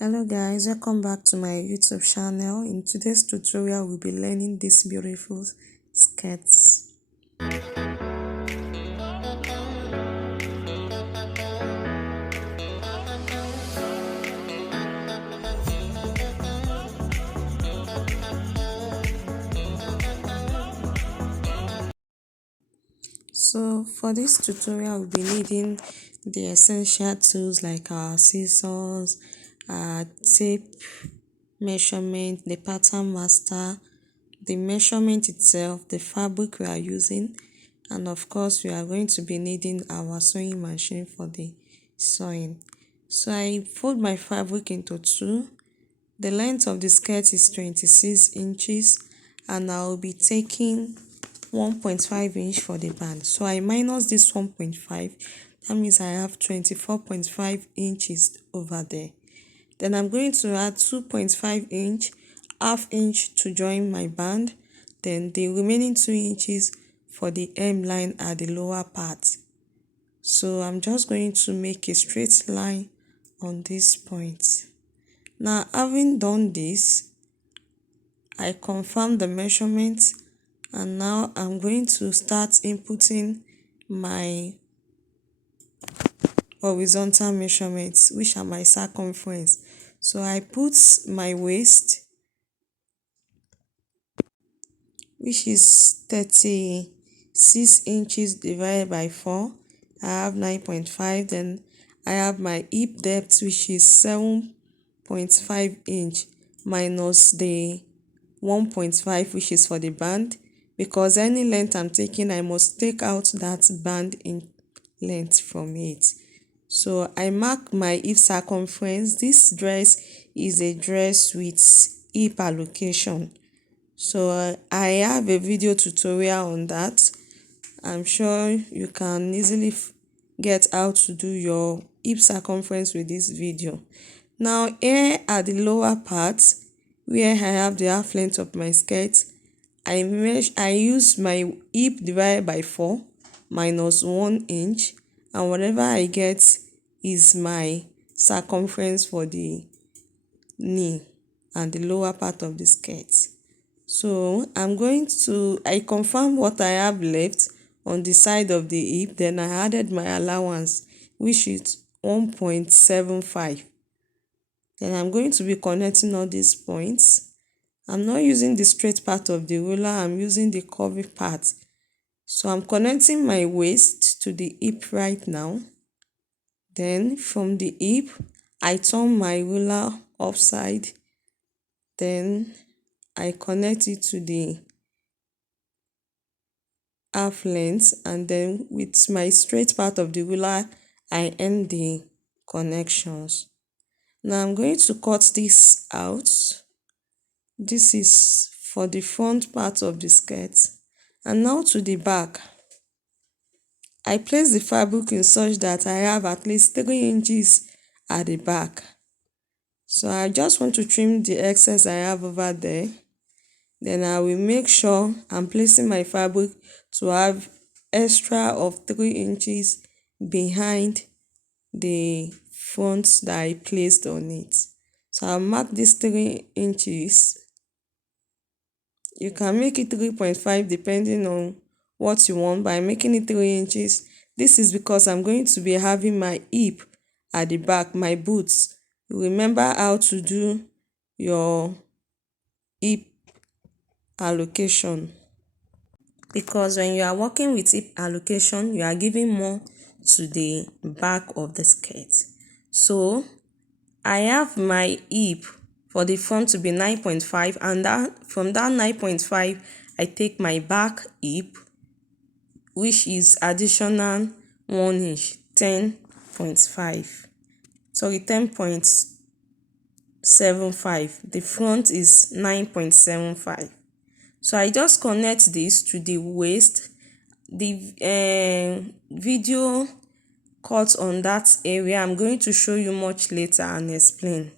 Hello guys, welcome back to my YouTube channel. In today's tutorial, we'll be learning these beautiful skirts. So for this tutorial, we'll be needing the essential tools like our scissors, tape measurement, the pattern master, the measurement itself, the fabric we are using, and of course we are going to be needing our sewing machine for the sewing. So I fold my fabric into two. The length of the skirt is 26 inches and I will be taking 1.5 inch for the band. So I minus this 1.5, that means I have 24.5 inches over there. Then I'm going to add 2.5 inch, half inch to join my band, then the remaining 2 inches for the hemline at the lower part. So I'm just going to make a straight line on this point. Now, having done this, I confirm the measurement and now I'm going to start inputting my horizontal measurements, which are my circumference. So I put my waist, which is 36 inches divided by 4. I have 9.5. Then I have my hip depth, which is 7.5 inch minus the 1.5, which is for the band. Because any length I'm taking, I must take out that band in length from it. So I mark my hip circumference. This dress is a dress with hip allocation. So I have a video tutorial on that. I'm sure you can easily get how to do your hip circumference with this video. Now here at the lower part where I have the half length of my skirt, I use my hip divided by 4 minus 1 inch, and whatever I get is my circumference for the knee and the lower part of the skirt. So I confirm what I have left on the side of the hip, then I added my allowance, which is 1.75. Then I'm going to be connecting all these points. I'm not using the straight part of the ruler, I'm using the curvy part. So I'm connecting my waist to the hip right now. Then from the hip, I turn my ruler upside. Then I connect it to the half length, and then with my straight part of the ruler, I end the connections. Now I'm going to cut this out. This is for the front part of the skirt. And now to the back. I place the fabric in such that I have at least 3 inches at the back. So I just want to trim the excess I have over there. Then I will make sure I'm placing my fabric to have extra of 3 inches behind the front that I placed on it. So I'll mark this 3 inches. You can make it 3.5 depending on what you want, but I'm making it 3 inches. This is because I'm going to be having my hip at the back, my boots. Remember how to do your hip allocation, because when you are working with hip allocation, you are giving more to the back of the skirt. So I have my hip for the front to be 9.5, and from that 9.5 I take my back hip, which is additional 1 inch, 10.5, sorry, 10.75. The front is 9.75. So I just connect this to the waist. The video cut on that area, I'm going to show you much later and explain.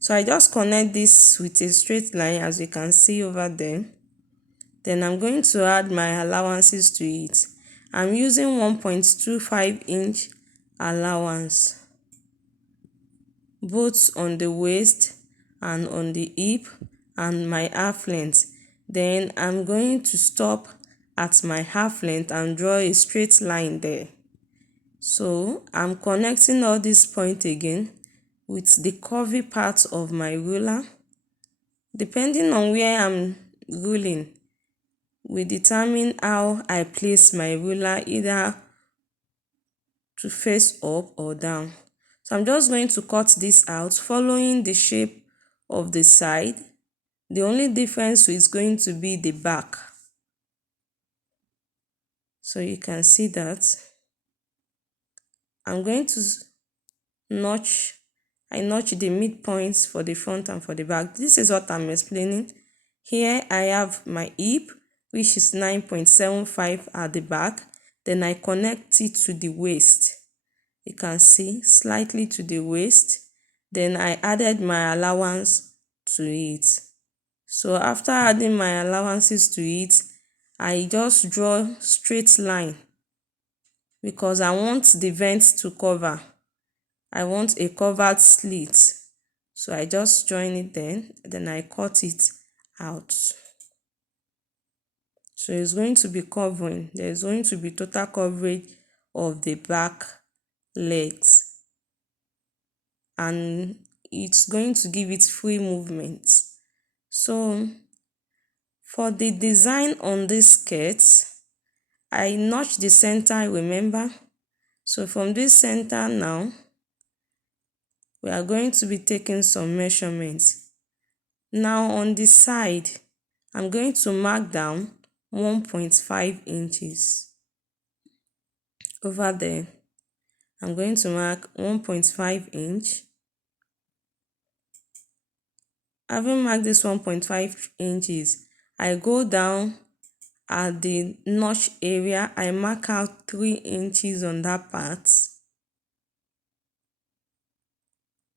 So I just connect this with a straight line, as you can see over there. Then I'm going to add my allowances to it. I'm using 1.25 inch allowance. both on the waist and on the hip and my half length. Then I'm going to stop at my half length and draw a straight line there. So I'm connecting all these points again with the curvy part of my ruler. Depending on where I'm ruling will determine how I place my ruler, either to face up or down. So I'm just going to cut this out following the shape of the side. The only difference is going to be the back. So you can see that I'm going to notch the midpoints for the front and for the back. This is what I'm explaining. Here I have my hip, which is 9.75 at the back. Then I connect it to the waist. You can see slightly to the waist. Then I added my allowance to it. So after adding my allowances to it, I just draw straight line because I want the vent to cover. I want a covered slit. So I just join it then I cut it out. So it's going to be covering. There's going to be total coverage of the back legs. And it's going to give it free movement. So for the design on this skirt, I notch the center, remember? So from this center now, we are going to be taking some measurements. Now on the side, I'm going to mark down 1.5 inches. Over there, I'm going to mark 1.5 inch. Having marked this 1.5 inches, I go down at the notch area. I mark out 3 inches on that part.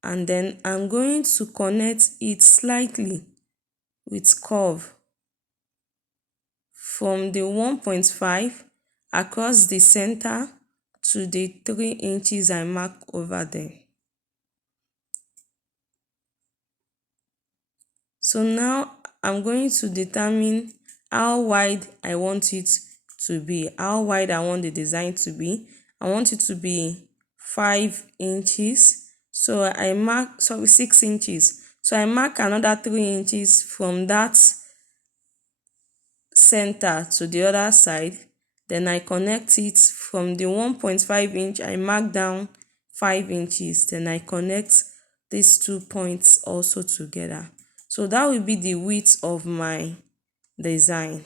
And then I'm going to connect it slightly with curve from the 1.5 across the center to the 3 inches I mark over there. So now I'm going to determine how wide I want it to be, how wide I want the design to be. I want it to be 5 inches. So I mark, 6 inches. So I mark another 3 inches from that center to the other side. Then I connect it from the 1.5 inch. I mark down 5 inches. Then I connect these 2 points also together. So that will be the width of my design.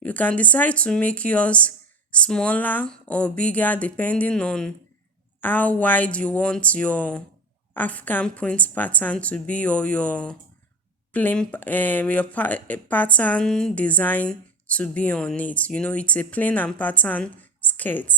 You can decide to make yours smaller or bigger depending on how wide you want your African print pattern to be, or your plain pattern design to be on it. You know, it's a plain and pattern skirt.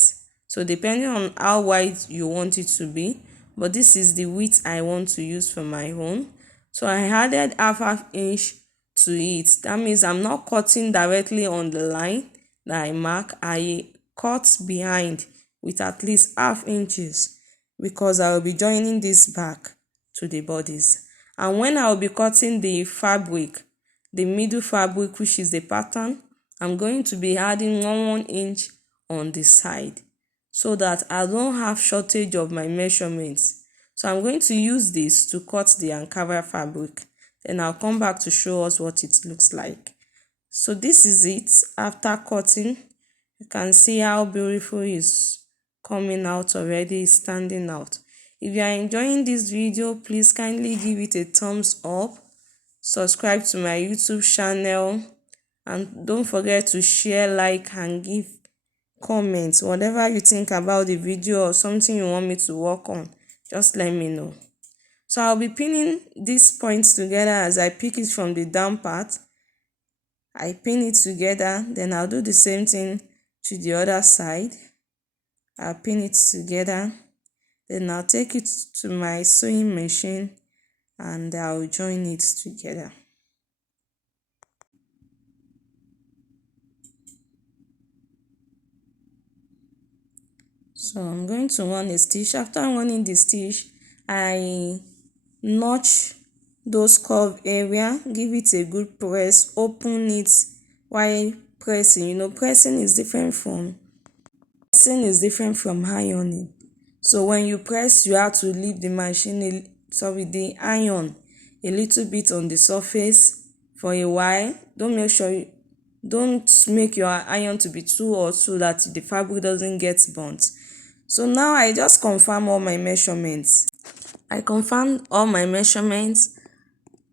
So depending on how wide you want it to be, but this is the width I want to use for my own. So I added half inch to it. That means I'm not cutting directly on the line that I mark. I cut behind with at least half inches because I will be joining this back to the bodies. And when I will be cutting the fabric, the middle fabric, which is the pattern, I'm going to be adding 1 inch on the side so that I don't have shortage of my measurements. So I'm going to use this to cut the Ankara fabric. Then I'll come back to show us what it looks like. So this is it after cutting. You can see how beautiful it's coming out already, it's standing out. If you are enjoying this video, please kindly give it a thumbs up, subscribe to my YouTube channel, and don't forget to share, like, and give comments. Whatever you think about the video or something you want me to work on, just let me know. So I'll be pinning these points together as I pick it from the down part. I pin it together, then I'll do the same thing to the other side. I'll pin it together, then I'll take it to my sewing machine and I'll join it together. So I'm going to run a stitch. After running the stitch, I notch those curved area, give it a good press, open it while pressing. Pressing is different from ironing. So when you press, you have to leave the the iron a little bit on the surface for a while. Don't make your iron to be too hot so that the fabric doesn't get burnt. So now I just confirm all my measurements. I confirmed all my measurements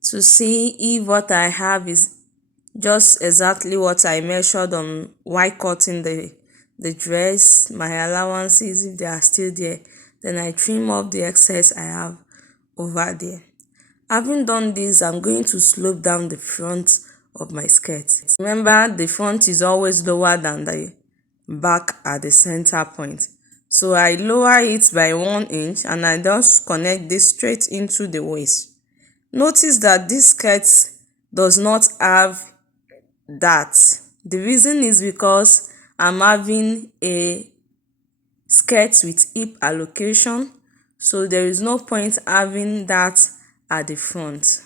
to see if what I have is just exactly what I measured on while cutting the dress, my allowances if they are still there. Then I trim off the excess I have over there. Having done this, I'm going to slope down the front of my skirt. Remember, the front is always lower than the back at the center point. So I lower it by 1 inch and I just connect this straight into the waist. Notice that this skirt does not have that. The reason is because I'm having a skirt with hip allocation, so there is no point having that at the front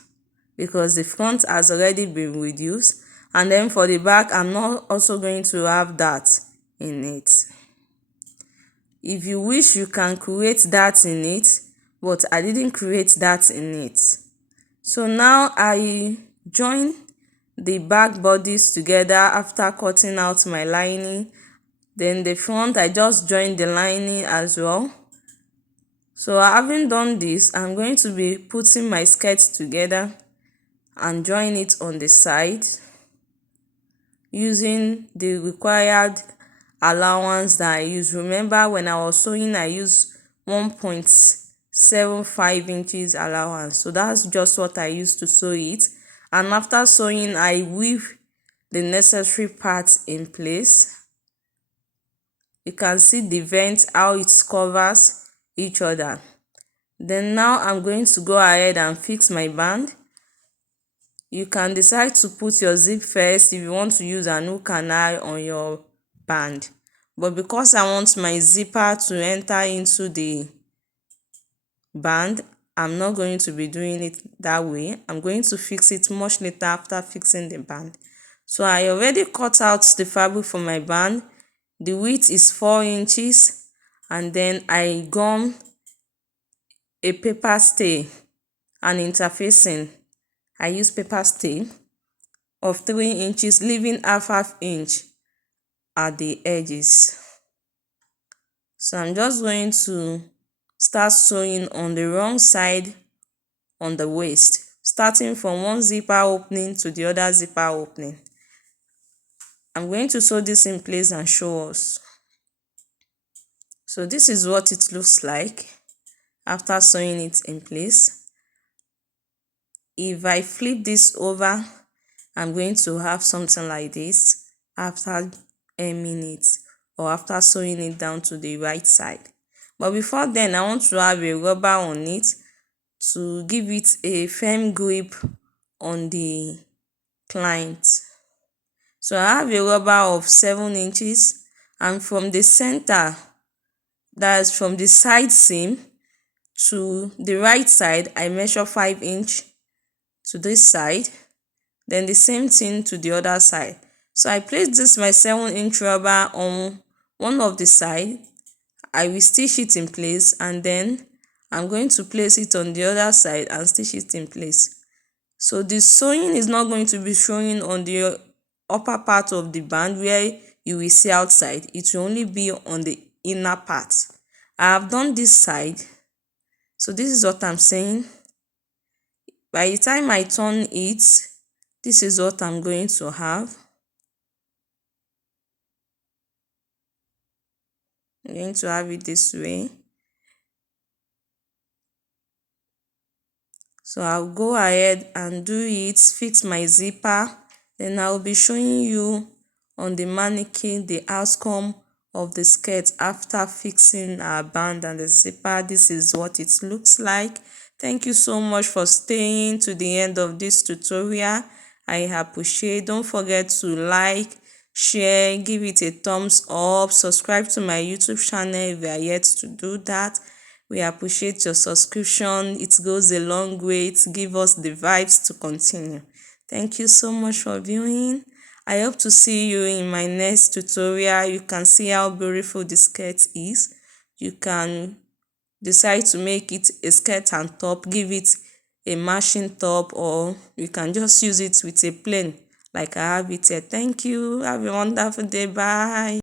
because the front has already been reduced, and then for the back I'm not also going to have that in it. If you wish, you can create that in it, but I didn't create that in it. So now I join the back bodies together after cutting out my lining. Then the front, I just joined the lining as well. So having done this, I'm going to be putting my skirt together and join it on the side using the required allowance that I use. Remember, when I was sewing, I used 1.75 inches allowance. So that's just what I used to sew it. And after sewing, I weave the necessary parts in place. You can see the vent, how it covers each other. Then now I'm going to go ahead and fix my band. You can decide to put your zip first if you want to use an hook and eye on your band. But because I want my zipper to enter into the band, I'm not going to be doing it that way. I'm going to fix it much later after fixing the band. So I already cut out the fabric for my band. The width is 4 inches, and then I gum a paper stay and interfacing. I use paper stay of 3 inches, leaving half inch at the edges. So I'm just going to start sewing on the wrong side on the waist, starting from one zipper opening to the other zipper opening. I'm going to sew this in place and show us. So this is what it looks like after sewing it in place. If I flip this over, I'm going to have something like this after hemming it or after sewing it down to the right side. But before then, I want to have a rubber on it to give it a firm grip on the client. So I have a rubber of 7 inches, and from the center, that's from the side seam to the right side, I measure 5 inch to this side, then the same thing to the other side. So I place this my 7-inch rubber on one of the side. I will stitch it in place, and then I'm going to place it on the other side and stitch it in place. So the sewing is not going to be showing on the upper part of the band where you will see outside. It will only be on the inner part. I have done this side. So this is what I'm saying. By the time I turn it, this is what I'm going to have. I'm going to have it this way. So I'll go ahead and do it, fix my zipper. Then I'll be showing you on the mannequin the outcome of the skirt after fixing our band and the zipper. This is what it looks like. Thank you so much for staying to the end of this tutorial. I appreciate. Don't forget to like, share, give it a thumbs up, subscribe to my YouTube channel if you are yet to do that. We appreciate your subscription. It goes a long way to give us the vibes to continue. Thank you so much for viewing. I hope to see you in my next tutorial. You can see how beautiful the skirt is. You can decide to make it a skirt and top, give it a matching top, or you can just use it with a plain like I have it here. Thank you. Have a wonderful day. Bye.